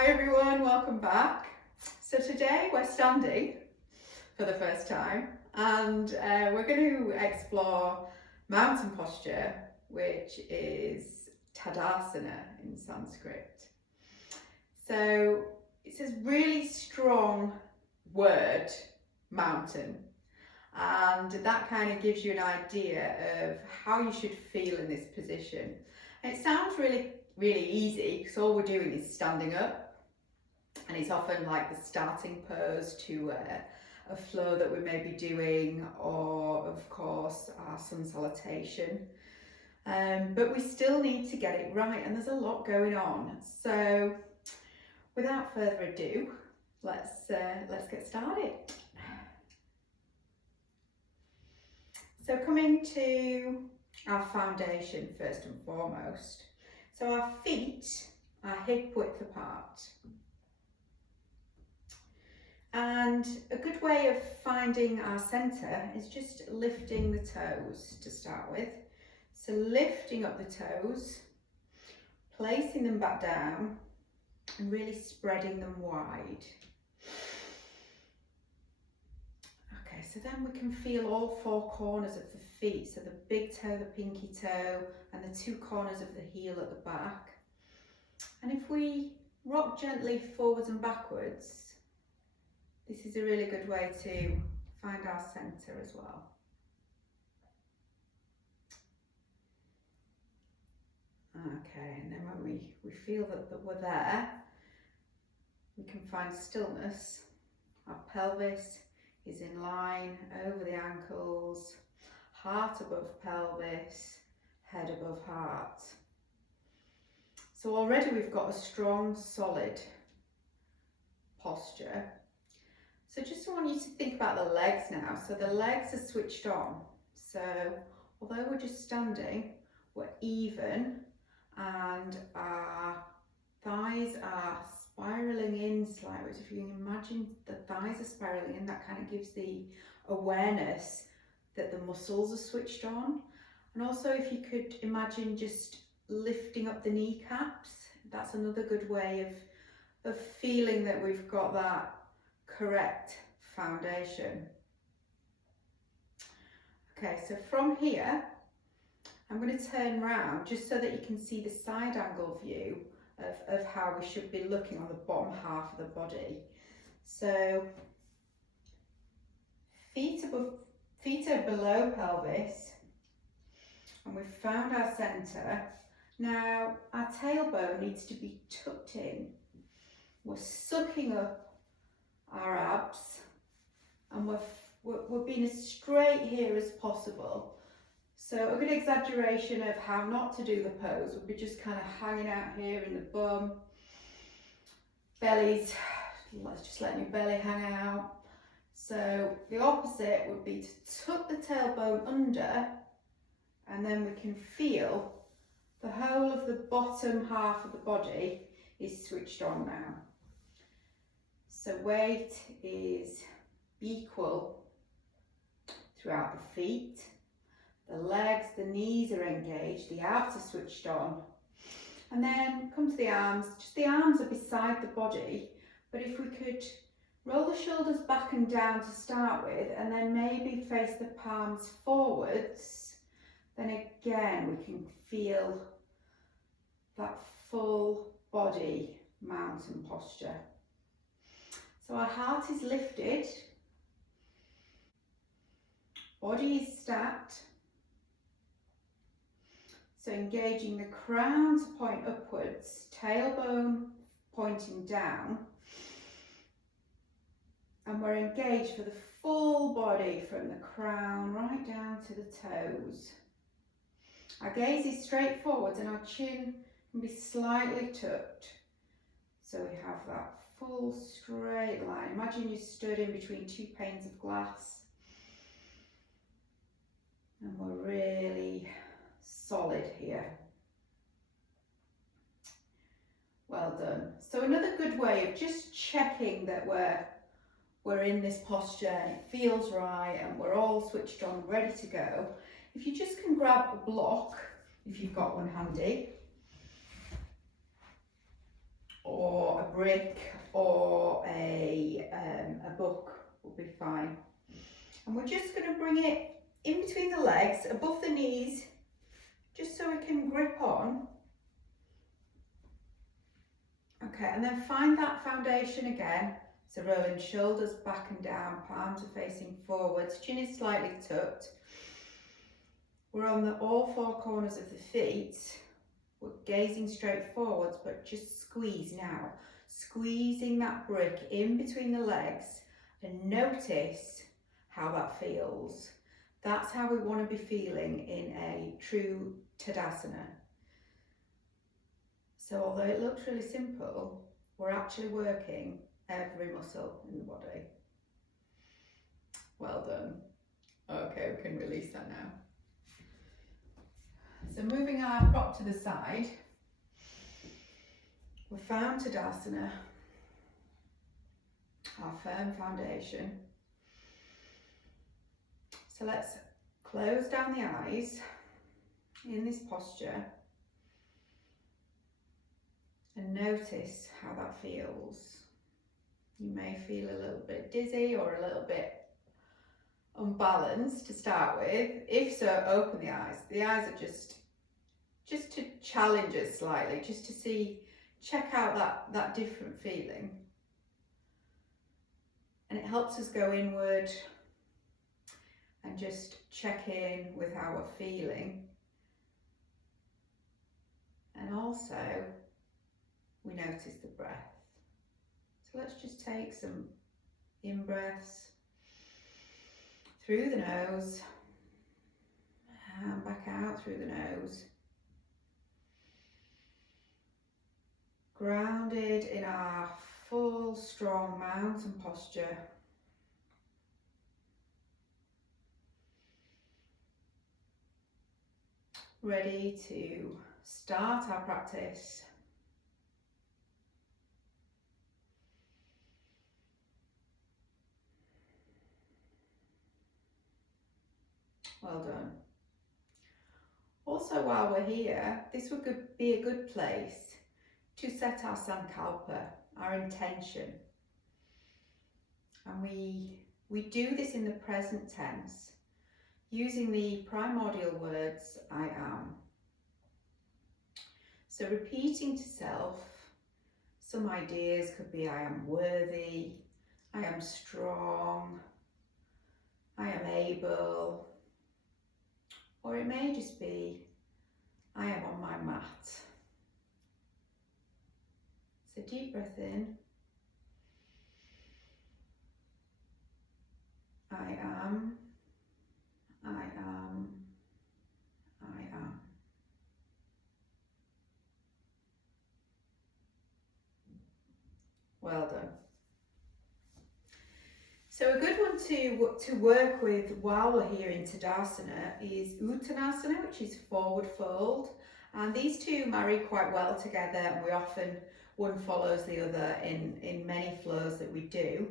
Hi everyone, welcome back. So today we're standing for the first time and we're going to explore mountain posture, which is Tadasana in Sanskrit. So it's a really strong word, mountain, and that kind of gives you an idea of how you should feel in this position. And it sounds really easy because all we're doing is standing up. And it's often like the starting pose to a flow that we may be doing, or of course our sun salutation. But we still need to get it right, and there's a lot going on. So without further ado, let's get started. So coming to our foundation first and foremost. So our feet are hip width apart. And a good way of finding our centre is just lifting the toes to start with. So lifting up the toes, placing them back down and really spreading them wide. Okay, so then we can feel all four corners of the feet. So the big toe, the pinky toe, and the two corners of the heel at the back. And if we rock gently forwards and backwards, this is a really good way to find our centre as well. Okay, and then when we feel that we're there, we can find stillness. Our pelvis is in line over the ankles, heart above pelvis, head above heart. So already we've got a strong, solid posture. So just want you to think about the legs now. So the legs are switched on. So although we're just standing, we're even and our thighs are spiraling in slightly. So if you can imagine the thighs are spiraling in, that kind of gives the awareness that the muscles are switched on. And also if you could imagine just lifting up the kneecaps, that's another good way of feeling that we've got that correct foundation. Okay, so from here, I'm going to turn round just so that you can see the side angle view of how we should be looking on the bottom half of the body. So feet are below pelvis, and we've found our centre. Now our tailbone needs to be tucked in. We're sucking up our abs, and we're being as straight here as possible. So a good exaggeration of how not to do the pose would be just kind of hanging out here in the bum, bellies, let's just let your belly hang out. So the opposite would be to tuck the tailbone under, and then we can feel the whole of the bottom half of the body is switched on now. So weight is equal throughout the feet, the legs, the knees are engaged, the abs are switched on. And then come to the arms, just the arms are beside the body, but if we could roll the shoulders back and down to start with, and then maybe face the palms forwards, then again we can feel that full body mountain posture. So our heart is lifted, body is stacked, so engaging the crown to point upwards, tailbone pointing down, and we're engaged for the full body from the crown right down to the toes. Our gaze is straight forwards and our chin can be slightly tucked, so we have that full straight line. Imagine you stood in between two panes of glass, and we're really solid here. Well done. So another good way of just checking that we're in this posture and it feels right and we're all switched on, ready to go. If you just can grab a block, if you've got one handy, or a brick or a book will be fine. And we're just going to bring it in between the legs, above the knees, just so we can grip on. Okay, and then find that foundation again. So rolling shoulders back and down, palms are facing forwards, chin is slightly tucked. We're on all four corners of the feet. We're gazing straight forwards, but just squeeze now. Squeezing that brick in between the legs and notice how that feels. That's how we want to be feeling in a true Tadasana. So although it looks really simple, we're actually working every muscle in the body. Well done. Okay, we can release that now. So moving our prop to the side, we found Tadasana, our firm foundation. So let's close down the eyes in this posture and notice how that feels. You may feel a little bit dizzy or a little bit unbalanced to start with. If so, open the eyes. The eyes are just to challenge us slightly, just to see, check out that different feeling. And it helps us go inward and just check in with how we're feeling. And also, we notice the breath. So let's just take some in-breaths through the nose and back out through the nose. Grounded in our full, strong mountain posture. Ready to start our practice. Well done. Also, while we're here, this would be a good place to set our sankalpa, our intention. And we do this in the present tense, using the primordial words, I am. So repeating to self, some ideas could be, I am worthy, I am strong, I am able, or it may just be, I am on my mat. So deep breath in. I am, I am, I am. Well done. So a good one to work with while we're here in Tadasana is Uttanasana, which is forward fold. And these two marry quite well together, and we often, one follows the other in many flows that we do.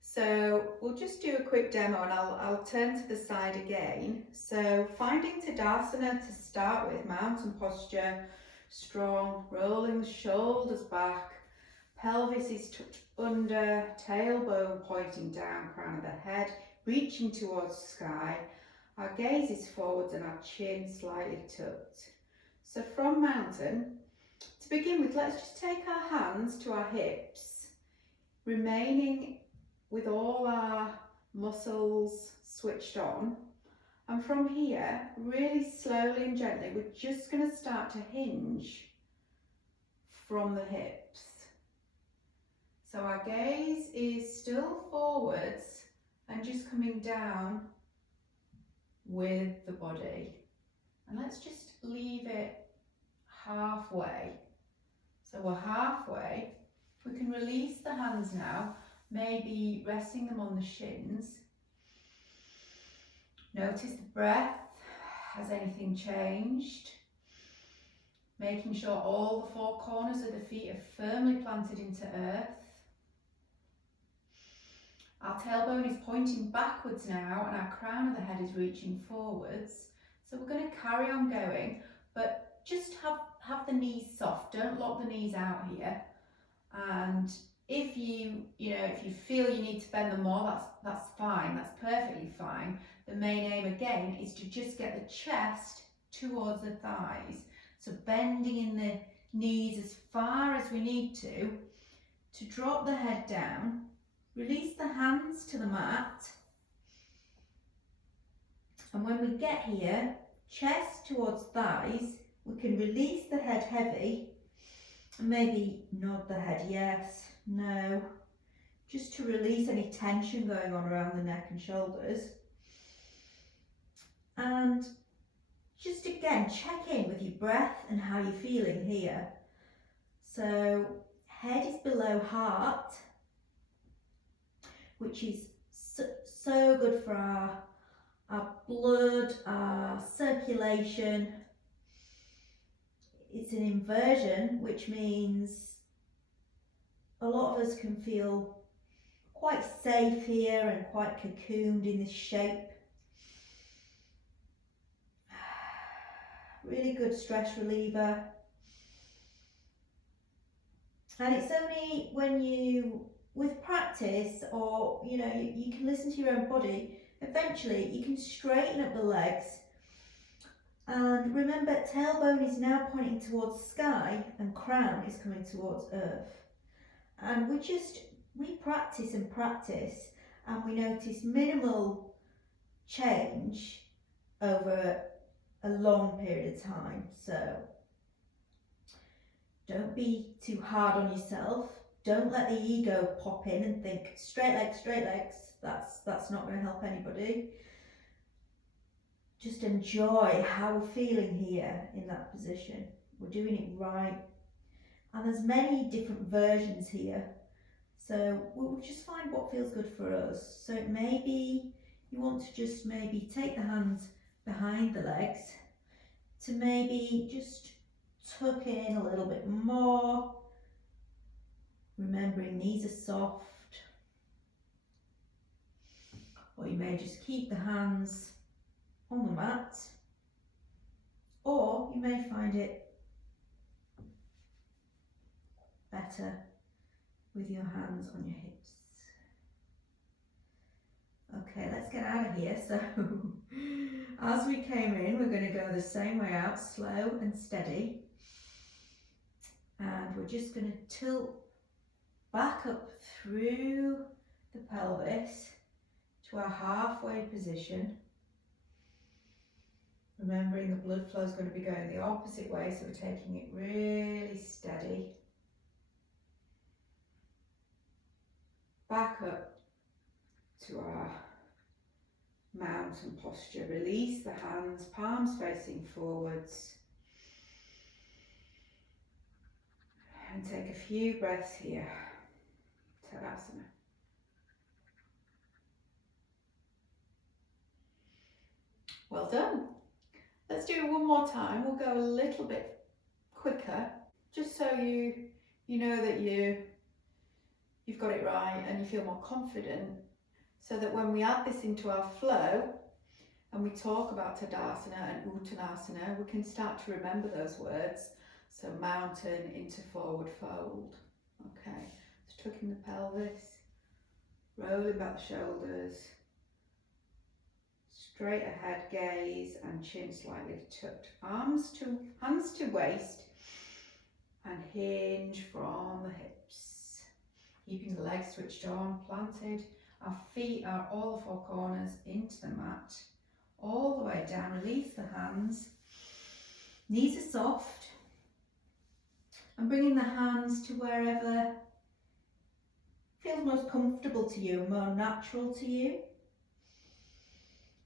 So we'll just do a quick demo, and I'll turn to the side again. So finding Tadasana to start with, mountain posture, strong, rolling the shoulders back, pelvis is tucked under, tailbone pointing down, crown of the head, reaching towards the sky. Our gaze is forwards and our chin slightly tucked. So from mountain, to begin with, let's just take our hands to our hips, remaining with all our muscles switched on. And from here, really slowly and gently, we're just going to start to hinge from the hips. So our gaze is still forwards and just coming down with the body. And let's just leave it halfway. So we're halfway. We can release the hands now, maybe resting them on the shins. Notice the breath. Has anything changed? Making sure all the four corners of the feet are firmly planted into earth. Our tailbone is pointing backwards now, and our crown of the head is reaching forwards. So we're going to carry on going, but just have the knees soft. Don't lock the knees out here. And if if you feel you need to bend them more, that's fine, that's perfectly fine. The main aim again is to just get the chest towards the thighs. So bending in the knees as far as we need to drop the head down, release the hands to the mat. And when we get here, chest towards thighs, we can release the head heavy and maybe nod the head yes, no, just to release any tension going on around the neck and shoulders. And just again, check in with your breath and how you're feeling here. So head is below heart, which is so good for our blood, our circulation. It's an inversion, which means a lot of us can feel quite safe here and quite cocooned in this shape. Really good stress reliever. And it's only when with practice, or you can listen to your own body, eventually you can straighten up the legs. And remember, tailbone is now pointing towards sky and crown is coming towards earth. And we practice and practice, and we notice minimal change over a long period of time. So don't be too hard on yourself. Don't let the ego pop in and think straight legs, straight legs. That's not going to help anybody. Just enjoy how we're feeling here in that position. We're doing it right. And there's many different versions here. So we'll just find what feels good for us. So maybe you want to just maybe take the hands behind the legs to maybe just tuck in a little bit more. Remembering knees are soft. Or you may just keep the hands on the mat, or you may find it better with your hands on your hips. Okay, let's get out of here. So as we came in, we're going to go the same way out, slow and steady. And we're just going to tilt back up through the pelvis to our halfway position. Remembering the blood flow is going to be going the opposite way, so we're taking it really steady. Back up to our mountain posture. Release the hands, palms facing forwards. And take a few breaths here. Tadasana. Well done. Let's do it one more time. We'll go a little bit quicker, just so you know that you've got it right and you feel more confident, so that when we add this into our flow and we talk about Tadasana and Uttanasana, we can start to remember those words. So mountain into forward fold. Okay, just tucking the pelvis, rolling back the shoulders, straight ahead gaze and chin slightly tucked. Hands to waist and hinge from the hips. Keeping the legs switched on, planted. Our feet are all the four corners into the mat. All the way down, release the hands. Knees are soft. And bringing the hands to wherever feels most comfortable to you, more natural to you.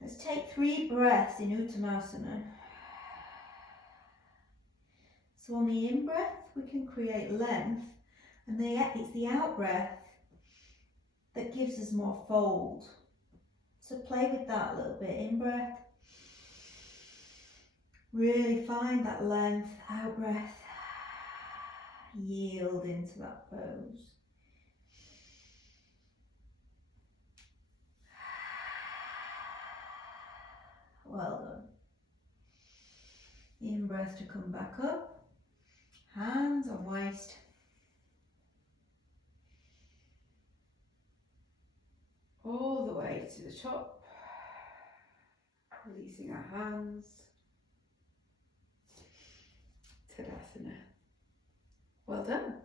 Let's take 3 breaths in Uttanasana. So on the in-breath, we can create length, and it's the out-breath that gives us more fold. So play with that a little bit. In-breath. Really find that length. Out-breath. Yield into that pose. Well done. In breath to come back up. Hands on waist. all the way to the top, releasing our hands. Tadasana. Well done.